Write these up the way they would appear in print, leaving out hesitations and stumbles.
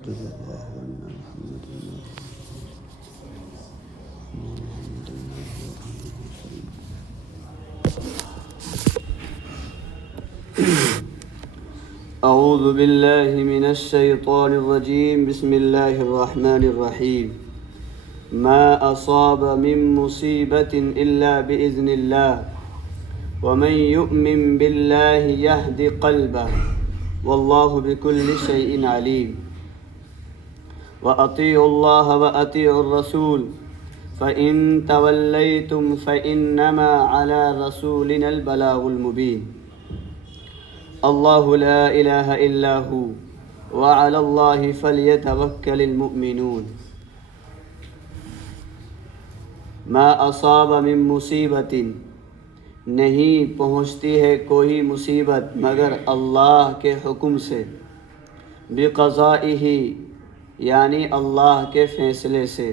اعوذ باللہ من الشیطان الرجیم بسم اللہ الرحمن الرحیم ما اصاب من مصیبت الا باذن اللہ ومن یؤمن باللہ یہد قلبہ واللہ بکل شیء علیم وَأَطِيعُوا اللَّهَ وَأَطِيعُوا الرَّسُولَ فَإِن تَوَلَّيْتُمْ فَإِنَّمَا عَلَى رَسُولِنَا الْبَلَاغُ الْمُبِينُ اللَّهُ لَا إِلَهَ إِلَّا هُوَ وَعَلَى اللَّهِ فَلْيَتَوَكَّلِ الْمُؤْمِنُونَ مَا أَصَابَ مِن مُصِیبَةٍ نہیں پہنچتی ہے کوئی مصیبت مگر اللہ کے حکم سے، بقضائہ یعنی اللہ کے فیصلے سے،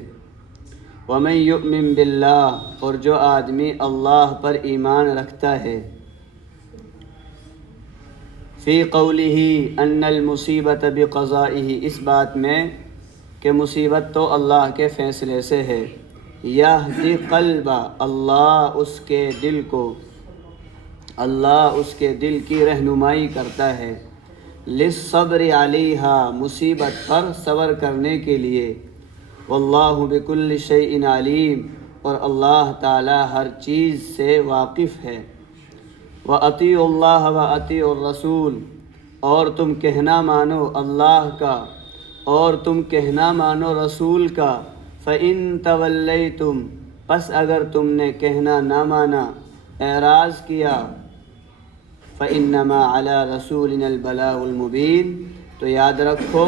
وَمَن یُؤْمِن بِاللَّهِ اور جو آدمی اللہ پر ایمان رکھتا ہے، فی قولہ ان المصیبت بقضائہ اس بات میں کہ مصیبت تو اللہ کے فیصلے سے ہے، یہدی قلبہ اللہ اس کے دل کی رہنمائی کرتا ہے، للصبر علیہا مصیبت پر صبر کرنے کے لیے، واللہ بکل شیء علیم اور اللہ تعالی ہر چیز سے واقف ہے، وَأَطِيعُوا اللَّهَ وَأَطِيعُوا الرَّسُولَ اور تم کہنا مانو اللہ کا اور تم کہنا مانو رسول کا، فَإِن تَوَلَّيْتُمْ پس اگر تم نے کہنا نہ مانا، اعراض کیا، فَإِنَّمَا عَلَى رَسُولِنَا الْبَلَاغُ الْمُبِينُ تو یاد رکھو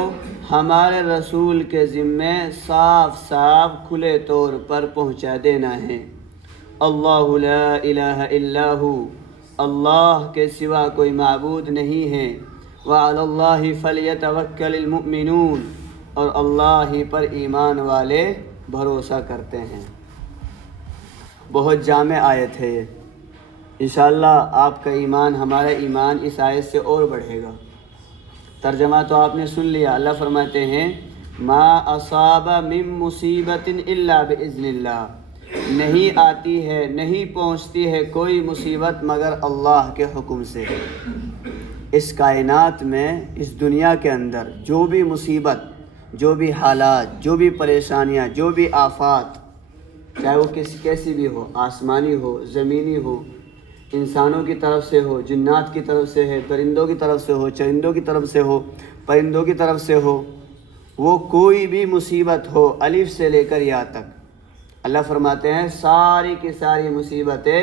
ہمارے رسول کے ذمے صاف صاف کھلے طور پر پہنچا دینا ہے، اللہ لا الہ الا ہو اللہ کے سوا کوئی معبود نہیں ہے، وَعَلَى اللَّهِ فَلْيَتَوَكَّلِ الْمُؤْمِنُونَ اور اللہ ہی پر ایمان والے بھروسہ کرتے ہیں۔ بہت جامع آیت ہے یہ، انشاءاللہ آپ کا ایمان ہمارا ایمان اس آیت سے اور بڑھے گا۔ ترجمہ تو آپ نے سن لیا، اللہ فرماتے ہیں ما اصاب من مصیبت الا باذن اللہ نہیں آتی ہے نہیں پہنچتی ہے کوئی مصیبت مگر اللہ کے حکم سے۔ اس کائنات میں اس دنیا کے اندر جو بھی مصیبت، جو بھی حالات، جو بھی پریشانیاں، جو بھی آفات، چاہے وہ کیسی بھی ہو، آسمانی ہو، زمینی ہو، انسانوں کی طرف سے ہو، جنات کی طرف سے ہے، درندوں کی طرف سے ہو، چرندوں کی طرف سے ہو، پرندوں کی طرف سے ہو، وہ کوئی بھی مصیبت ہو الف سے لے کر یا تک، اللہ فرماتے ہیں ساری کی ساری مصیبتیں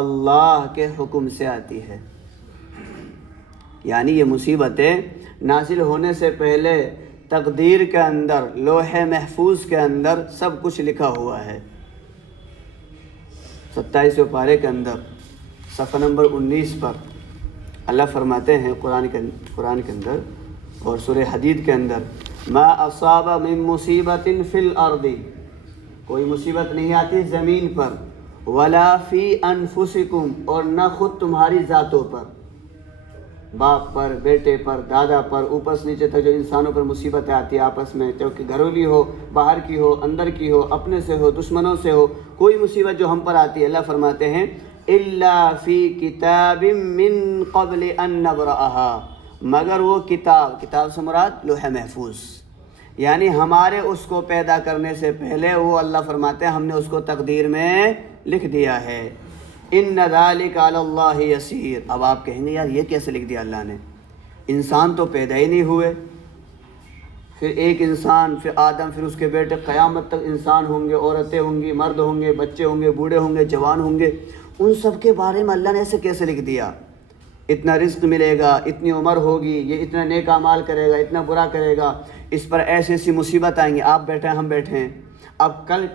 اللہ کے حکم سے آتی ہے۔ یعنی یہ مصیبتیں نازل ہونے سے پہلے تقدیر کے اندر، لوح محفوظ کے اندر سب کچھ لکھا ہوا ہے۔ 27ویں پارے کے اندر صفحہ نمبر 19 پر اللہ فرماتے ہیں قرآن کے اندر اور سورہ حدید کے اندر، ما اصاب من مصیبت فی الارض کوئی مصیبت نہیں آتی زمین پر، ولا فی انفسکم اور نہ خود تمہاری ذاتوں پر، باپ پر، بیٹے پر، دادا پر، اوپر سے نیچے تک جو انسانوں پر مصیبتیں آتی ہیں آپس میں، چاہے گھریلو ہو، باہر کی ہو، اندر کی ہو، اپنے سے ہو، دشمنوں سے ہو، کوئی مصیبت جو ہم پر آتی ہے، اللہ فرماتے ہیں الا فی کتاب من قبل ان نبرأها مگر وہ کتاب سے مراد لوح محفوظ، یعنی ہمارے اس کو پیدا کرنے سے پہلے وہ اللہ فرماتے ہیں ہم نے اس کو تقدیر میں لکھ دیا ہے، ان ذلک علی اللہ یسیر۔ اب آپ کہیں گے یار یہ کیسے لکھ دیا اللہ نے، انسان تو پیدا ہی نہیں ہوئے، پھر ایک انسان، پھر آدم، پھر اس کے بیٹے، قیامت تک انسان ہوں گے، عورتیں ہوں گی، مرد ہوں گے، بچے ہوں گے، بوڑھے ہوں گے، جوان ہوں گے، ان سب کے بارے میں اللہ نے ایسے کیسے لکھ دیا، اتنا رزق ملے گا، اتنی عمر ہوگی، یہ اتنا نیک اعمال کرے گا، اتنا برا کرے گا، اس پر ایسی ایسی مصیبت آئیں گی، آپ بیٹھے ہیں ہم بیٹھے ہیں، اب کل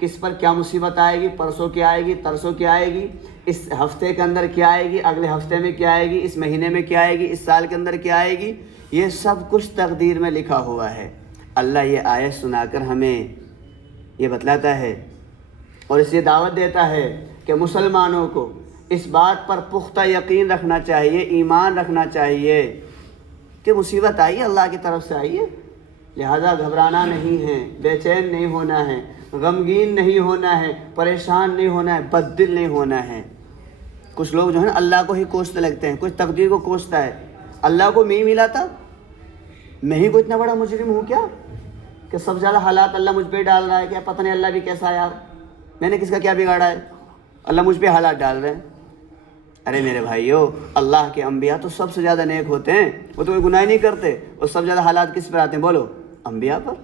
کس پر کیا مصیبت آئے گی، پرسوں کیا آئے گی، ترسوں کیا آئے گی، اس ہفتے کے اندر کیا آئے گی، اگلے ہفتے میں کیا آئے گی، اس مہینے میں کیا آئے گی، اس سال کے اندر کیا آئے گی، یہ سب کچھ تقدیر میں لکھا ہوا ہے۔ اللہ یہ آیت سنا کر ہمیں یہ بتلاتا ہے اور اس لیے دعوت دیتا ہے کہ مسلمانوں کو اس بات پر پختہ یقین رکھنا چاہیے، ایمان رکھنا چاہیے کہ مصیبت آئی ہے اللہ کی طرف سے آئی ہے، لہذا گھبرانا نہیں ہے، بے چین نہیں ہونا ہے، غمگین نہیں ہونا ہے، پریشان نہیں ہونا ہے، بد دل نہیں ہونا ہے۔ کچھ لوگ جو ہے نا اللہ کو ہی کوسنے لگتے ہیں، کچھ تقدیر کو کوستا ہے، اللہ کو میں ہی ملا تھا، میں ہی کوئی اتنا بڑا مجرم ہوں کیا کہ سب سے زیادہ حالات اللہ مجھ پہ ڈال رہا ہے؟ کیا پتہ نہیں اللہ بھی کیسا ہے یار، میں نے کس کا کیا بگاڑا ہے، اللہ مجھ پہ حالات ڈال رہے ہیں۔ ارے میرے بھائیو، اللہ کے انبیاء تو سب سے زیادہ نیک ہوتے ہیں، وہ تو کوئی گناہ نہیں کرتے، اور سب سے زیادہ حالات کس پر آتے ہیں؟ بولو، انبیاء پر۔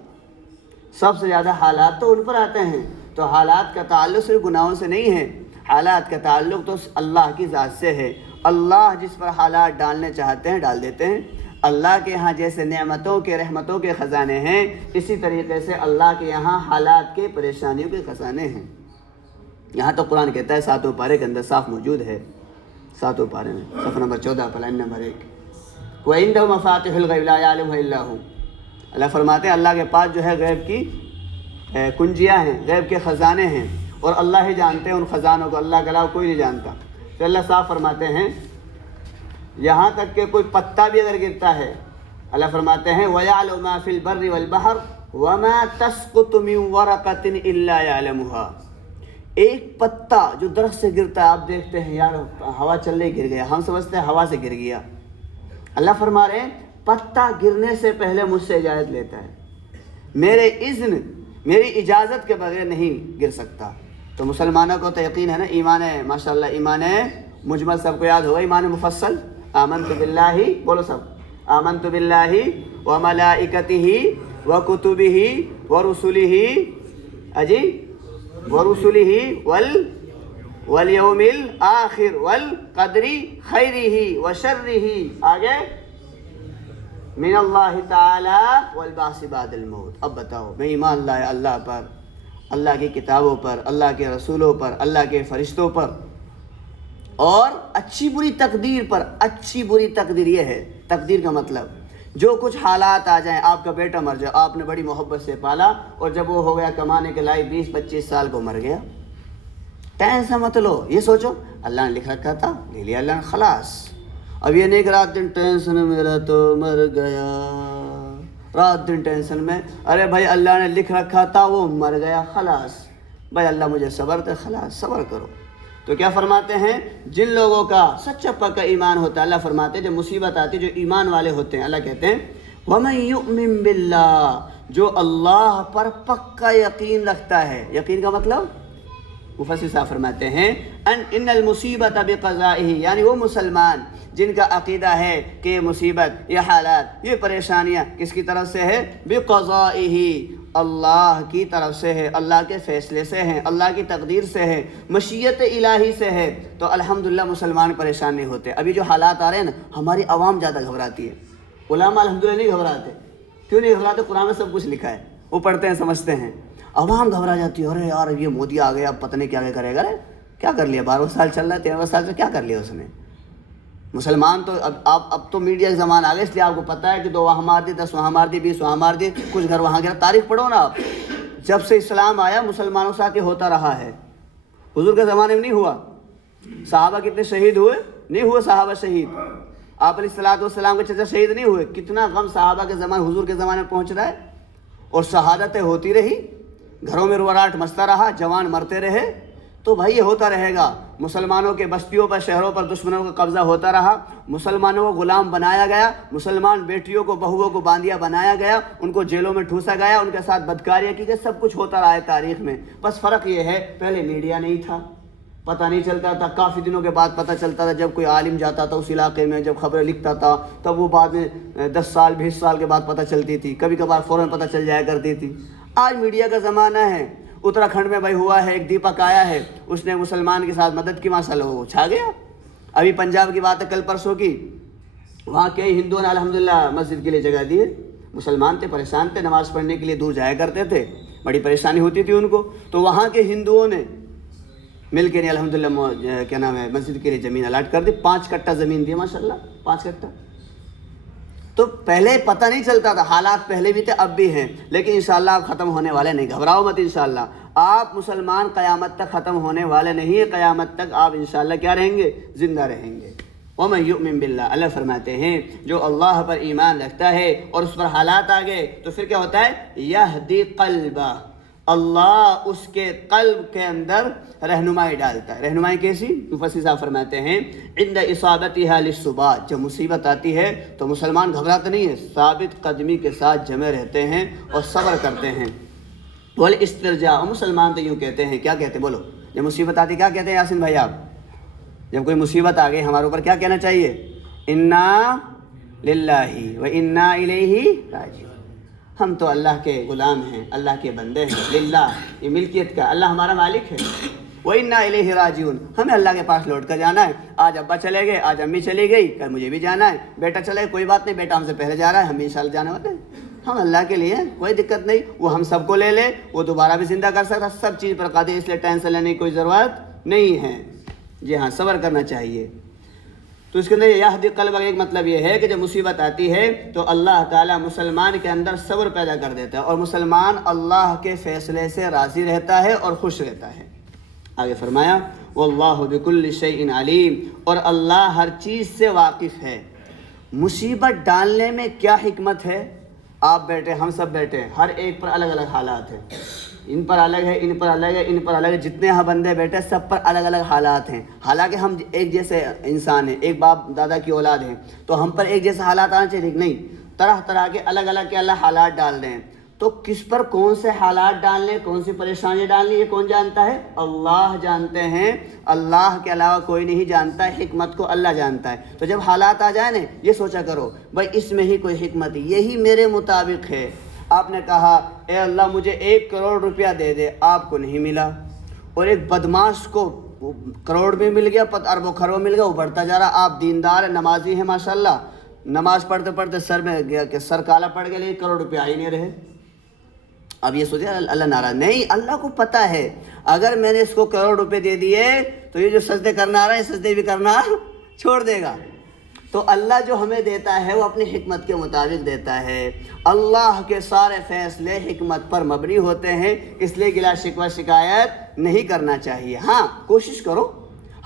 سب سے زیادہ حالات تو ان پر آتے ہیں۔ تو حالات کا تعلق صرف گناہوں سے نہیں ہے، حالات کا تعلق تو اللہ کی ذات سے ہے۔ اللہ جس پر حالات ڈالنے چاہتے ہیں ڈال دیتے ہیں۔ اللہ کے ہاں جیسے نعمتوں کے رحمتوں کے خزانے ہیں، اسی طریقے سے اللہ کے یہاں حالات کے پریشانیوں کے خزانے ہیں۔ یہاں تو قرآن کہتا ہے 7 پارے کے اندر صاف موجود ہے، 7 پارے میں صفحہ نمبر 14 پر لائن نمبر 1، وَعِندَهُ مَفَاتِحُ الْغَيْبِ لَا يَعْلَمُهَا إِلَّا هُوَ۔ اللہ فرماتے ہیں اللہ کے پاس جو ہے غیب کی کنجیاں ہیں، غیب کے خزانے ہیں، اور اللہ ہی جانتے ہیں ان خزانوں کو، اللہ کے علاوہ کوئی نہیں جانتا۔ تو اللہ صاف فرماتے ہیں یہاں تک کہ کوئی پتا بھی اگر گرتا ہے، اللہ فرماتے ہیں وَيَعْلَمُ مَا فِي الْبَرِّ وَالْبَحْرِ وَمَا تَسْقُطُ مِنْ وَرَقَةٍ إِلَّا يَعْلَمُهَا۔ ایک پتا جو درخت سے گرتا ہے، آپ دیکھتے ہیں یار ہوا چل رہی گر گیا، ہم سمجھتے ہیں ہوا سے گر گیا، اللہ فرما رہے ہیں پتا گرنے سے پہلے مجھ سے اجازت لیتا ہے، میرے اذن، میری اجازت کے بغیر نہیں گر سکتا۔ تو مسلمانوں کو تو یقین ہے نا، ایمان ہے ماشاءاللہ، ایمان ہے مجمل سب کو یاد ہوگا، ایمان مفصل، آمنت باللہ، بولو سب، آمنت باللہ وملائکتہ وکتبہ ورسلہ، اجی ورسلہ والیوم الآخر والقدر خیرہ وشرہ، آگے من اللہ تعالی والبعث بعد الموت۔ اب بتاؤ میں ایمان لائے اللہ پر، اللہ کی کتابوں پر، اللہ کے رسولوں پر، اللہ کے فرشتوں پر، اور اچھی بری تقدیر پر۔ اچھی بری تقدیر یہ ہے، تقدیر کا مطلب جو کچھ حالات آ جائیں، آپ کا بیٹا مر جائے، آپ نے بڑی محبت سے پالا اور جب وہ ہو گیا کمانے کے لائق 20-25 سال کو مر گیا، ٹینشن مت لو، یہ سوچو اللہ نے لکھ رکھا تھا، لے لیا اللہ نے، خلاص۔ اب یہ نہیں کہ رات دن ٹینشن میں میرا تو مر گیا، رات دن ٹینشن میں، ارے بھائی اللہ نے لکھ رکھا تھا وہ مر گیا، خلاص بھائی اللہ مجھے صبر دے، خلاص صبر کرو۔ تو کیا فرماتے ہیں جن لوگوں کا سچا پکا ایمان ہوتا ہے، اللہ فرماتے ہیں جب مصیبت آتی ہے، جو ایمان والے ہوتے ہیں، اللہ کہتے ہیں وَمَن يُؤْمِن بِاللَّهِ، جو اللہ پر پکا یقین رکھتا ہے۔ یقین کا مطلب مفسر صاحب فرماتے ہیں ان المصیبت بقضائہ، یعنی وہ مسلمان جن کا عقیدہ ہے کہ یہ مصیبت، یہ حالات، یہ پریشانیاں کس کی طرف سے ہے؟ بقضائہ، اللہ کی طرف سے ہے، اللہ کے فیصلے سے ہیں، اللہ کی تقدیر سے ہے، مشیت الہی سے ہے، تو الحمدللہ مسلمان پریشان نہیں ہوتے۔ ابھی جو حالات آ رہے ہیں نا، ہماری عوام زیادہ گھبراتی ہے، علماء الحمدللہ نہیں گھبراتے۔ کیوں نہیں گھبراتے؟ قرآن میں سب کچھ لکھا ہے، وہ پڑھتے ہیں سمجھتے ہیں۔ عوام گھبرا جاتی ہے، ارے یار یہ مودی آ گیا، اب پتہ نہیں کیا کرے گا، کیا کر لیا، 12 سال چل رہا ہے، 13 سال سے کیا کر لیا اس نے۔ مسلمان تو اب تو میڈیا کا زمانہ آ گیا، اس لیے آپ کو پتہ ہے کہ 2 وہاں مار دی، 10 وہاں مار دی، 20 وہاں مار دی، کچھ گھر وہاں گرا۔ تاریخ پڑھو نا آپ، جب سے اسلام آیا مسلمانوں کے ساتھ یہ ہوتا رہا ہے۔ حضور کے زمانے میں نہیں ہوا، صحابہ کتنے شہید ہوئے؟ نہیں ہوئے صحابہ شہید، آپ علیہ الصلوۃ والسلام کے چچا شہید نہیں ہوئے۔ کتنا غم صحابہ کے زمانے، حضور کے زمانے میں پہنچ رہا ہے، اور شہادتیں ہوتی رہی، گھروں میں روراٹ مچتا رہا، جوان مرتے رہے۔ تو بھائی یہ ہوتا رہے گا، مسلمانوں کے بستیوں پر، شہروں پر دشمنوں کا قبضہ ہوتا رہا، مسلمانوں کو غلام بنایا گیا، مسلمان بیٹیوں کو، بہوؤں کو باندیا بنایا گیا، ان کو جیلوں میں ٹھوسا گیا، ان کے ساتھ بدکاریاں کی گئی، سب کچھ ہوتا رہا ہے تاریخ میں۔ بس فرق یہ ہے پہلے میڈیا نہیں تھا، پتہ نہیں چلتا تھا، کافی دنوں کے بعد پتہ چلتا تھا، جب کوئی عالم جاتا تھا اس علاقے میں، جب خبریں لکھتا تھا تب وہ بعد میں 10 سال 20 سال کے بعد پتہ چلتی تھی، کبھی کبھار فوراً پتہ چل جایا کرتی تھی۔ آج میڈیا کا زمانہ ہے۔ اتراکھنڈ میں بھائی ہوا ہے، ایک دیپک آیا ہے، اس نے مسلمان کے ساتھ مدد کی، ماشاءاللہ وہ چھا گیا۔ ابھی پنجاب کی بات ہے کل پرسوں کی، وہاں کئی ہندوؤں نے الحمدللہ مسجد کے لیے جگہ دی ہے، مسلمان تھے، پریشان تھے، نماز پڑھنے کے لیے دور جایا کرتے تھے، بڑی پریشانی ہوتی تھی ان کو، تو وہاں کے ہندوؤں نے مل کے الحمدللہ کیا نام ہے مسجد کے لیے زمین الاٹ کر دی، 5 کٹھا زمین دی ماشاءاللہ، 5 کٹھا۔ تو پہلے پتہ نہیں چلتا تھا، حالات پہلے بھی تھے اب بھی ہیں، لیکن انشاءاللہ آپ ختم ہونے والے نہیں، گھبراؤ مت انشاءاللہ۔ آپ مسلمان قیامت تک ختم ہونے والے نہیں ہیں، قیامت تک آپ انشاءاللہ کیا رہیں گے؟ زندہ رہیں گے۔ وَمَن يُؤْمِن بِاللَّهِ، اللہ فرماتے ہیں جو اللہ پر ایمان رکھتا ہے اور اس پر حالات آ گئے تو پھر کیا ہوتا ہے؟ یہدی قلبہ، اللہ اس کے قلب کے اندر رہنمائی ڈالتا ہے۔ رہنمائی کیسی؟ مفسر صاحب فرماتے ہیں عند اصابتها للثبات، جب مصیبت آتی ہے تو مسلمان گھبراتے نہیں ہے، ثابت قدمی کے ساتھ جمے رہتے ہیں اور صبر کرتے ہیں۔ والاسترجاع، مسلمان تو یوں کہتے ہیں، کیا کہتے ہیں بولو؟ جب مصیبت آتی کیا کہتے ہیں یاسین بھائی آپ؟ جب کوئی مصیبت آ گئی ہمارے اوپر کیا کہنا چاہیے؟ انا للہ و انا الیہ راجعون، ہم تو اللہ کے غلام ہیں، اللہ کے بندے ہیں، للہ یہ ملکیت کا، اللہ ہمارا مالک ہے، و انا الیہ راجعون، ہمیں اللہ کے پاس لوٹ کر جانا ہے۔ آج ابا چلے گئے، آج امی چلی گئی، کل مجھے بھی جانا ہے، بیٹا چلے کوئی بات نہیں، بیٹا ہم سے پہلے جا رہا ہے، ہم انشاءاللہ جانے والے ہیں، ہم اللہ کے لیے کوئی دقت نہیں، وہ ہم سب کو لے لے، وہ دوبارہ بھی زندہ کر سکتا، سب چیز پر قادر، اس لیے ٹینشن لینے کی کوئی ضرورت نہیں ہے۔ جی ہاں، صبر کرنا چاہیے۔ تو اس کے اندر یہدی قلب کا ایک مطلب یہ ہے کہ جب مصیبت آتی ہے تو اللہ تعالیٰ مسلمان کے اندر صبر پیدا کر دیتا ہے اور مسلمان اللہ کے فیصلے سے راضی رہتا ہے اور خوش رہتا ہے۔ آگے فرمایا واللہ بکل شیء علیم، اور اللہ ہر چیز سے واقف ہے۔ مصیبت ڈالنے میں کیا حکمت ہے؟ آپ بیٹھے، ہم سب بیٹھے، ہر ایک پر الگ الگ حالات ہیں، ان پر الگ ہے، ان پر الگ ہے، ان پر الگ ہے، جتنے یہاں بندے بیٹھے سب پر الگ الگ حالات ہیں، حالانکہ ہم ایک جیسے انسان ہیں، ایک باپ دادا کی اولاد ہیں، تو ہم پر ایک جیسے حالات آنا چاہیے، نہیں، طرح طرح کے الگ الگ کے اللہ حالات ڈال رہے ہیں۔ تو کس پر کون سے حالات ڈالنے، کون سی پریشانی ڈالنی، یہ کون جانتا ہے؟ اللہ جانتے ہیں، اللہ کے علاوہ کوئی نہیں جانتا ہے، حکمت کو اللہ جانتا ہے۔ تو جب حالات آ جائیں نا، یہ سوچا کرو بھائی اس میں ہی کوئی حکمت ہے، یہی میرے مطابق ہے۔ آپ نے کہا اے اللہ مجھے 1 کروڑ روپیہ دے دے، آپ کو نہیں ملا، اور ایک بدماش کو کروڑ بھی مل گیا، اربوں خربوں مل گیا، وہ بڑھتا جا رہا، آپ دیندار ہیں، نمازی ہیں ماشاءاللہ، نماز پڑھتے پڑھتے سر میں گیا کہ سر کالا پڑ گیا، لیکن کروڑ روپیہ ہی نہیں رہے۔ اب یہ سوچے اللہ ناراض نہیں، اللہ کو پتہ ہے اگر میں نے اس کو کروڑ روپے دے دیے تو یہ جو سجدے کرنا آ رہا ہے سجدے بھی کرنا چھوڑ دے گا۔ تو اللہ جو ہمیں دیتا ہے وہ اپنی حکمت کے مطابق دیتا ہے۔ اللہ کے سارے فیصلے حکمت پر مبنی ہوتے ہیں، اس لیے گلا شکوہ شکایت نہیں کرنا چاہیے۔ ہاں کوشش کرو،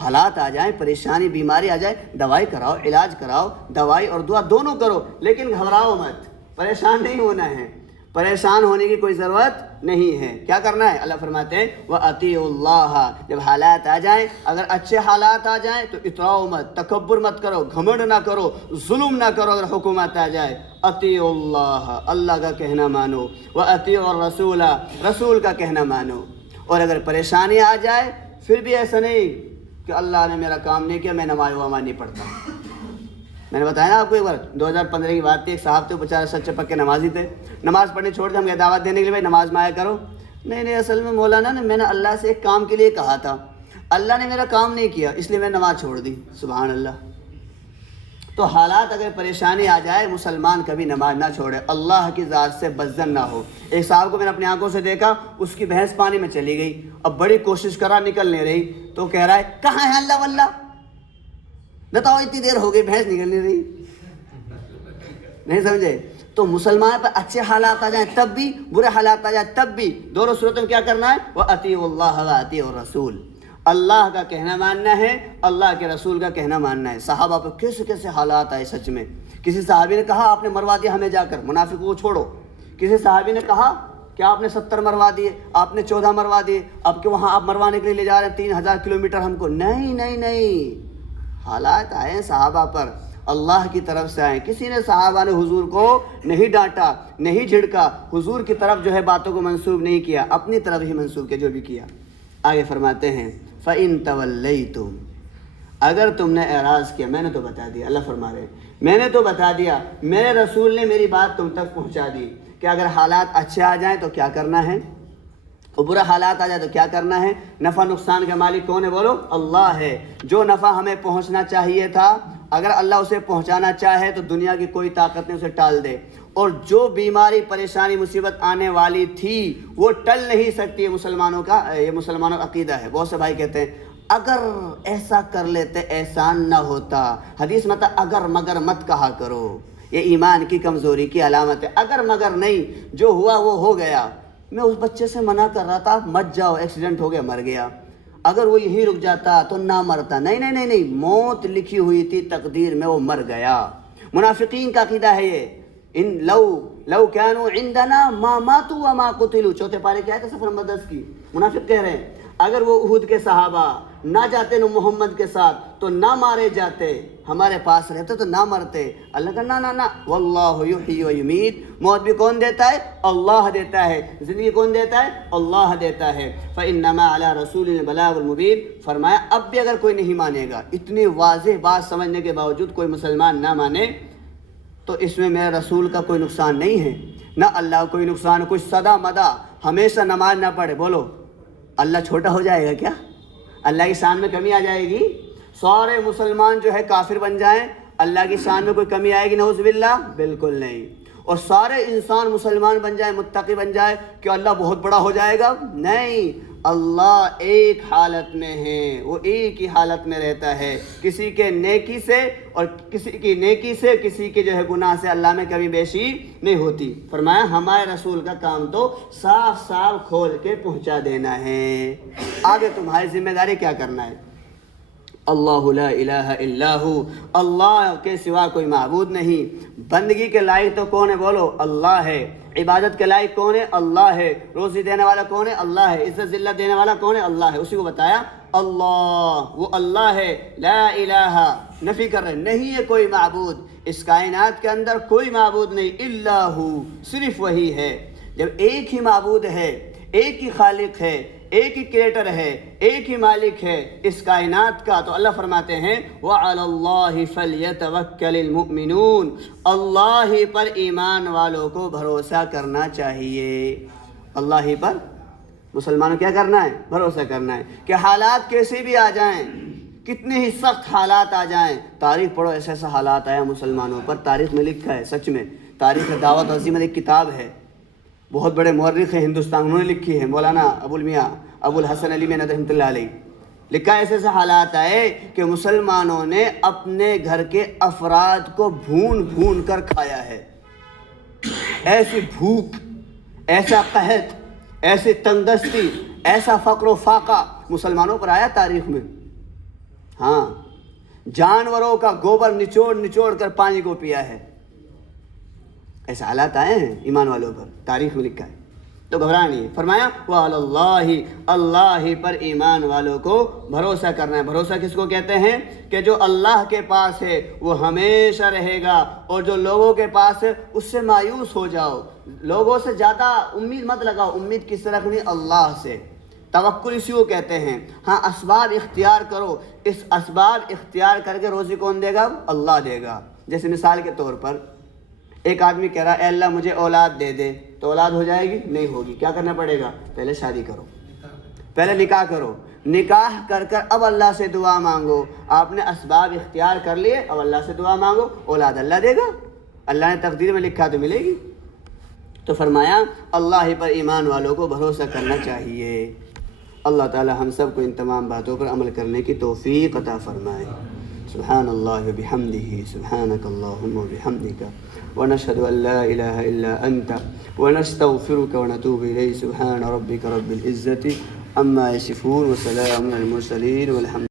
حالات آ جائیں، پریشانی بیماری آ جائے، دوائی کراؤ، علاج کراؤ، دوائی اور دعا دونوں کرو، لیکن گھبراؤ مت، پریشان نہیں ہونا ہے، پریشان ہونے کی کوئی ضرورت نہیں ہے۔ کیا کرنا ہے؟ اللہ فرماتے ہیں وَأَطِيعُوا اللَّهَ، جب حالات آ جائیں، اگر اچھے حالات آ جائیں تو اطراؤ مت، تکبر مت کرو، گھمنڈ نہ کرو، ظلم نہ کرو۔ اگر حکومت آ جائے اطیعوا اللہ، اللہ کا کہنا مانو، وَأَطِيعُوا الرَّسُولَ، رسول کا کہنا مانو۔ اور اگر پریشانی آ جائے پھر بھی ایسا نہیں کہ اللہ نے میرا کام نہیں کیا، میں نماز وما نہیں پڑھتا۔ میں نے بتایا نا آپ کو ایک بار 2015 کی بات تھی، ایک صاحب تھے، بیچارے سچے پکے نمازی تھے، نماز پڑھنے چھوڑ دے، ہم گئے دعوت دینے کے لیے، بھائی نماز میں آیا کرو۔ نہیں اصل میں مولانا نے میں نے اللہ سے ایک کام کے لیے کہا تھا، اللہ نے میرا کام نہیں کیا اس لیے میں نماز چھوڑ دی۔ سبحان اللہ۔ تو حالات اگر پریشانی آ جائے مسلمان کبھی نماز نہ چھوڑے، اللہ کی ذات سے بدظن نہ ہو۔ ایک صاحب کو میں نے اپنی آنکھوں سے دیکھا، اس کی بھینس پانی میں چلی گئی، اب بڑی کوشش کرا نکل نہیں رہی، تو کہہ رہا ہے کہاں ہے اللہ واللہ، بتاؤ اتنی دیر ہو گئی بھینس نکل نہیں رہی۔ نہیں سمجھے؟ تو مسلمان پر اچھے حالات آ جائیں تب بھی، برے حالات آ جائیں تب بھی، دونوں صورتوں میں کیا کرنا ہے؟ وَأَطِيعُوا اللَّهَ وَأَطِيعُوا الرَّسُولَ، اللہ کا کہنا ماننا ہے، اللہ کے رسول کا کہنا ماننا ہے۔ صحابہ پر کیسے کیسے حالات آئے سچ میں۔ کسی صحابی نے کہا آپ نے مروا دیا ہمیں جا کر، منافقوں کو چھوڑو۔ کسی صحابی نے کہا کہ آپ نے 70 مروا دیے، آپ نے 14 مروا دیے، اب کہ وہاں آپ مروانے کے لیے لے جا رہے ہیں 3000 کلومیٹر ہم کو، نہیں، حالات آئے صحابہ پر، اللہ کی طرف سے آئے۔ کسی نے صحابہ نے حضور کو نہیں ڈانٹا، نہیں جھڑکا، حضور کی طرف جو ہے باتوں کو منسوب نہیں کیا، اپنی طرف ہی منسوب کیا جو بھی کیا۔ آگے فرماتے ہیں فَإِن تَوَلَّيْتُمْ، اگر تم نے اعراض کیا، میں نے تو بتا دیا، اللہ فرما رہے ہیں میں نے تو بتا دیا، میرے رسول نے میری بات تم تک پہنچا دی کہ اگر حالات اچھے آ جائیں تو کیا کرنا ہے، اور برا حالات آ جائے تو کیا کرنا ہے۔ نفع نقصان کا مالک کون ہے بولو؟ اللہ ہے۔ جو نفع ہمیں پہنچنا چاہیے تھا اگر اللہ اسے پہنچانا چاہے تو دنیا کی کوئی طاقت نہیں اسے ٹال دے، اور جو بیماری پریشانی مصیبت آنے والی تھی وہ ٹل نہیں سکتی۔ یہ مسلمانوں کا عقیدہ ہے۔ بہت سے بھائی کہتے ہیں اگر ایسا کر لیتے احسان نہ ہوتا، حدیث میں اگر مگر مت کہا کرو، یہ ایمان کی کمزوری کی علامت ہے۔ اگر مگر نہیں، جو ہوا وہ ہو گیا۔ میں اس بچے سے منع کر رہا تھا آپ مت جاؤ، ایکسیڈنٹ ہو گیا مر گیا۔ اگر وہ یہی رک جاتا تو نہ مرتا. نہیں, موت لکھی ہوئی تھی تقدیر میں, وہ مر گیا. منافقین کا عقیدہ ہے یہ. ان لو كانوا عندنا ما ماتوا وما قتلوا. چوتھے پارے کی آیت ہے صفحہ نمبر 10 کی. منافق کہہ رہے ہیں اگر وہ احد کے صحابہ نہ جاتے نو محمد کے ساتھ تو نہ مارے جاتے, ہمارے پاس رہتے تو نہ مرتے. اللہ کا نہ واللہ یحیی و یمیت. موت بھی کون دیتا ہے؟ اللہ دیتا ہے. زندگی کون دیتا ہے؟ اللہ دیتا ہے. فإنما علی رسول البلاغ المبین. فرمایا اب بھی اگر کوئی نہیں مانے گا, اتنی واضح بات سمجھنے کے باوجود کوئی مسلمان نہ مانے, تو اس میں میرے رسول کا کوئی نقصان نہیں ہے, نہ اللہ کا کوئی نقصان. کچھ صدا مدہ ہمیشہ نماز نہ پڑھے, بولو اللہ چھوٹا ہو جائے گا کیا؟ اللہ کی شان میں کمی آ جائے گی؟ سارے مسلمان جو ہے کافر بن جائیں, اللہ کی شان میں کوئی کمی آئے گی؟ نعوذ باللہ, بالکل نہیں. اور سارے انسان مسلمان بن جائے, متقی بن جائے, کہ اللہ بہت بڑا ہو جائے گا؟ نہیں. اللہ ایک حالت میں ہے, وہ ایک ہی حالت میں رہتا ہے. کسی کے نیکی سے اور کسی کی نیکی سے, کسی کے جو ہے گناہ سے اللہ میں کمی بیشی نہیں ہوتی. فرمایا ہمارے رسول کا کام تو صاف صاف کھول کے پہنچا دینا ہے. آگے تمہاری ذمہ داری کیا کرنا ہے؟ اللہ لا الہ الا ہو. اللہ کے سوا کوئی معبود نہیں. بندگی کے لائق تو کون ہے؟ بولو اللہ ہے. عبادت کے لائق کون ہے؟ اللہ ہے. روزی دینے والا کون ہے؟ اللہ ہے. عزت ذلت دینے والا کون ہے؟ اللہ ہے. اسی کو بتایا اللہ, وہ اللہ ہے. لا الہ, نفی کر رہے, نہیں ہے کوئی معبود اس کائنات کے اندر, کوئی معبود نہیں. الا ہو, صرف وہی ہے. جب ایک ہی معبود ہے, ایک ہی خالق ہے, ایک ہی کریٹر ہے, ایک ہی مالک ہے اس کائنات کا, تو اللہ فرماتے ہیں وَعَلَى اللَّهِ فَلْيَتَوَكَّلِ الْمُؤْمِنُونَ. اللہ ہی پر ایمان والوں کو بھروسہ کرنا چاہیے. اللہ ہی پر مسلمانوں کیا کرنا ہے؟ بھروسہ کرنا ہے. کہ حالات کیسے بھی آ جائیں, کتنے ہی سخت حالات آ جائیں, تاریخ پڑھو, ایسے ایسا حالات آیا مسلمانوں پر, تاریخ میں لکھا ہے. سچ میں تاریخ دعوت عظیم ایک کتاب ہے, بہت بڑے مورخ ہیں ہندوستان, انہوں نے لکھی ہے, مولانا ابو الحسن علی میاں رحمۃ اللہ علیہ. لکھا ایسے ایسے حالات آئے کہ مسلمانوں نے اپنے گھر کے افراد کو بھون بھون کر کھایا ہے. ایسی بھوک, ایسا قحط, ایسی تنگدستی, ایسا فقر و فاقہ مسلمانوں پر آیا تاریخ میں. ہاں, جانوروں کا گوبر نچوڑ نچوڑ کر پانی کو پیا ہے. ایسے حالات آئے ہیں ایمان والوں پر, تاریخ میں لکھا ہے. تو گھبرانا نہیں. فرمایا وَعَلَى اللَّهِ, اللہ ہی پر ایمان والوں کو بھروسہ کرنا ہے. بھروسہ کس کو کہتے ہیں؟ کہ جو اللہ کے پاس ہے وہ ہمیشہ رہے گا, اور جو لوگوں کے پاس ہے اس سے مایوس ہو جاؤ. لوگوں سے زیادہ امید مت لگاؤ. امید کس طرح رکھنی؟ اللہ سے. توکل اسی کو کہتے ہیں. ہاں, اسباب اختیار کرو. اس اسباب اختیار کر کے روزی کون دے گا؟ اللہ دے گا. جیسے مثال کے طور پر ایک آدمی کہہ رہا ہے اے اللہ مجھے اولاد دے دے, تو اولاد ہو جائے گی؟ نہیں ہوگی. کیا کرنا پڑے گا؟ پہلے شادی کرو, پہلے نکاح کرو. نکاح کر کر اب اللہ سے دعا مانگو. آپ نے اسباب اختیار کر لیے, اب اللہ سے دعا مانگو, اولاد اللہ دے گا. اللہ نے تقدیر میں لکھا تو ملے گی. تو فرمایا اللہ ہی پر ایمان والوں کو بھروسہ کرنا چاہیے. اللہ تعالی ہم سب کو ان تمام باتوں پر عمل کرنے کی توفیق عطا فرمائے. سبحان اللہ وبحمدہ, سبحانک اللہم وبحمدک, ونشهد ان لا الہ الا انت, ونستغفرک ونتوب الیک. سبحان ربک رب العزة عما یصفون, وسلام علی المرسلین, والحمد